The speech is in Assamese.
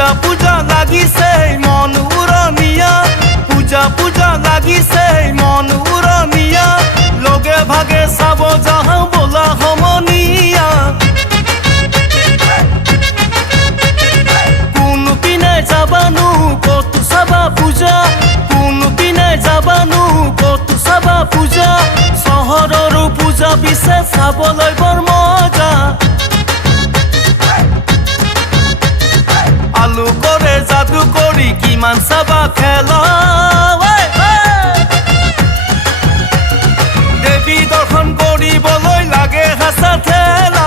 পূজা পূজা লাগিছে মন উৰণীয়া পূজা পূজা লাগিছে মন উৰণীয়া লগে ভাগে চাব যাওঁ বোলা সমনীয়া কোনপিনে যাবানো কত চাবা পূজা কোনপিনে যাবানো কত চাবা পূজা চহৰৰো পূজা পিছে চাবলৈ বৰ মজা আলু কৰে যাদু কৰি কিমান চাবা খেলা দেৱী দৰ্শন কৰিবলৈ লাগে হাঁচা ঠেলা